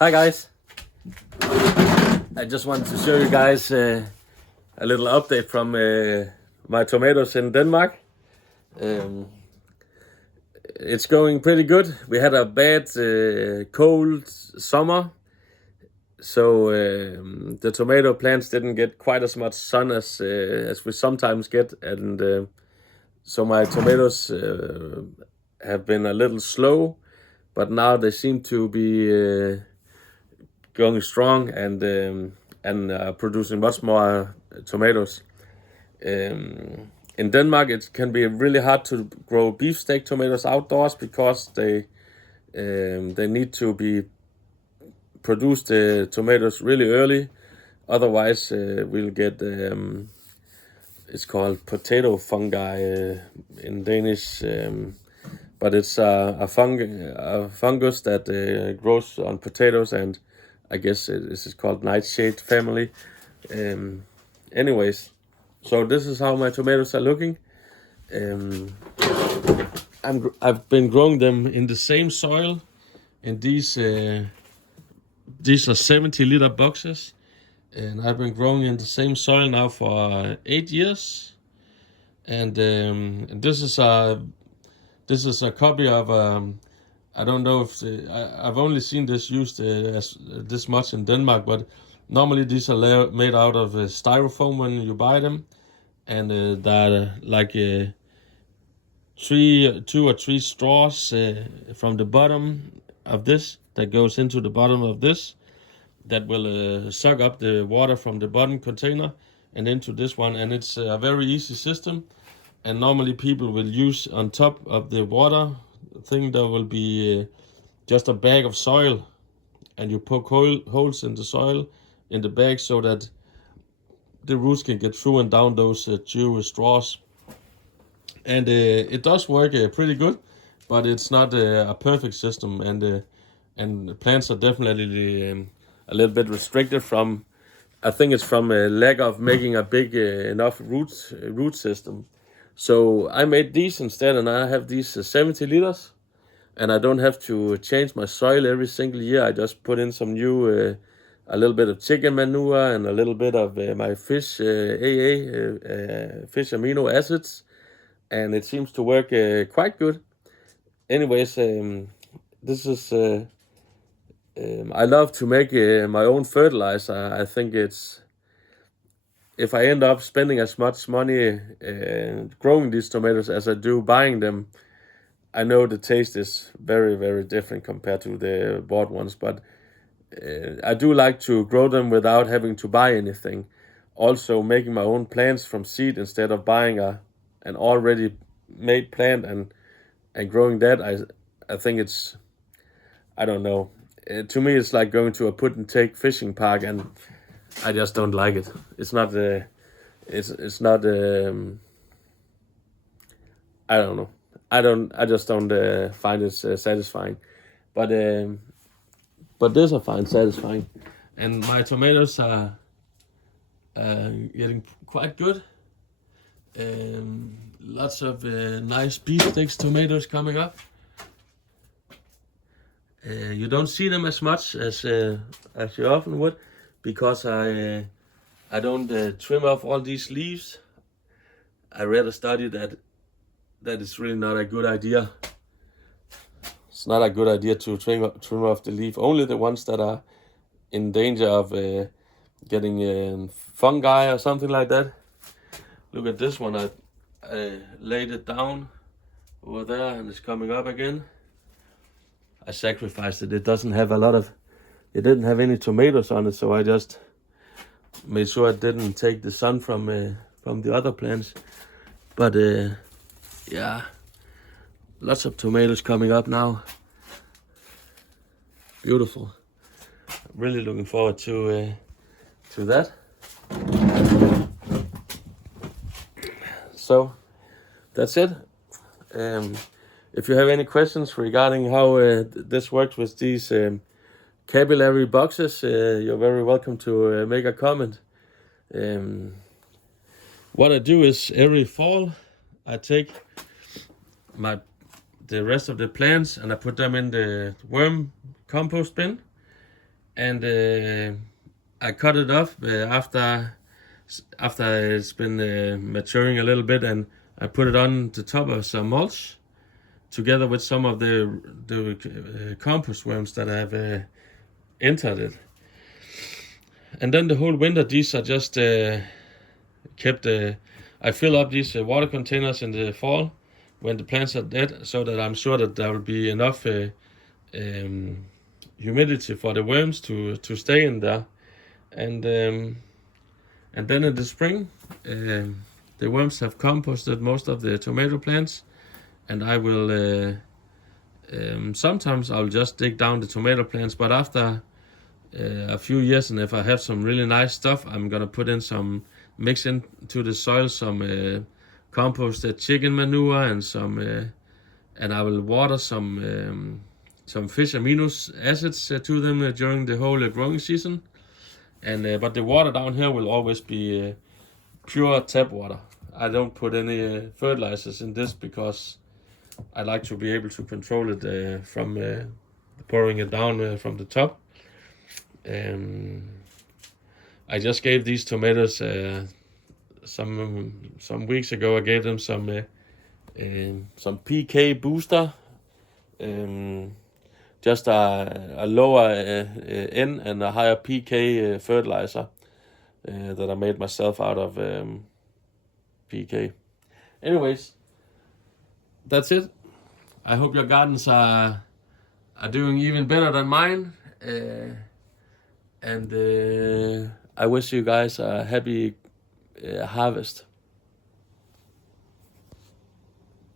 Hi guys, I just wanted to show you guys a little update from my tomatoes in Denmark. Um, it's going pretty good. We had a bad cold summer, so the tomato plants didn't get quite as much sun as we sometimes get, and so my tomatoes have been a little slow, but now they seem to be going strong and producing much more tomatoes. In Denmark, it can be really hard to grow beefsteak tomatoes outdoors because they need to be produce the tomatoes really early. Otherwise, we'll get it's called potato fungi in Danish, but it's a fungus that grows on potatoes, and I guess this is called nightshade family. Anyways, so this is how my tomatoes are looking. I've been growing them in the same soil, and these are 70-liter boxes, and I've been growing in the same soil now for 8 years. And this is a copy of I don't know if I've only seen this used as this much in Denmark, but normally these are made out of styrofoam when you buy them, and there are like 2 or 3 straws from the bottom of this that goes into the bottom of this that will suck up the water from the bottom container and into this one, and it's a very easy system. And normally people will use on top of the water thing, there will be just a bag of soil, and you poke holes in the soil in the bag so that the roots can get through and down those 2 straws. And it does work pretty good, but it's not a perfect system, and plants are definitely a little bit restricted from, I think it's from a lack of making a big enough root system. So I made these instead, and I have these 70 liters, and I don't have to change my soil every single year. I just put in some new, a little bit of chicken manure and a little bit of my fish fish amino acids, and it seems to work quite good. Anyways, this is I love to make my own fertilizer. I think it's, if I end up spending as much money growing these tomatoes as I do buying them, I know the taste is very, very different compared to the bought ones, but I do like to grow them without having to buy anything. Also, making my own plants from seed instead of buying an already made plant and growing that, I think it's, I don't know. To me, it's like going to a put and take fishing park, and I just don't like it. It's not it's not I don't know. I just don't find it satisfying. But this I find satisfying, and my tomatoes are getting quite good. Lots of nice beefsteaks tomatoes coming up. You don't see them as much as you often would, because I don't trim off all these leaves. I read a study that is really not a good idea. It's not a good idea to trim off the leaf. Only the ones that are in danger of getting fungi or something like that. Look at this one. I laid it down over there, and it's coming up again. I sacrificed it. It doesn't have it didn't have any tomatoes on it, so I just made sure I didn't take the sun from the other plants. But yeah, lots of tomatoes coming up now. Beautiful. I'm really looking forward to that. So that's it. If you have any questions regarding how this works with these capillary boxes, you're very welcome to make a comment. What I do is every fall I take the rest of the plants and I put them in the worm compost bin, and I cut it off after it's been maturing a little bit, and I put it on the top of some mulch together with some of the compost worms that have entered it. And then the whole winter, these are just kept. I fill up these water containers in the fall when the plants are dead, so that I'm sure that there will be enough humidity for the worms to stay in there. And then in the spring, the worms have composted most of the tomato plants, and I will sometimes I'll just dig down the tomato plants, but after a few years, and if I have some really nice stuff, I'm gonna put in some, mix into the soil some composted chicken manure and some and I will water some fish amino acids to them during the whole growing season. And but the water down here will always be pure tap water. I don't put any fertilizers in this because I like to be able to control it from pouring it down from the top. I just gave these tomatoes some weeks ago. I gave them some PK booster, just a lower N and a higher PK fertilizer that I made myself out of PK. Anyways, that's it. I hope your gardens are doing even better than mine. And I wish you guys a happy harvest.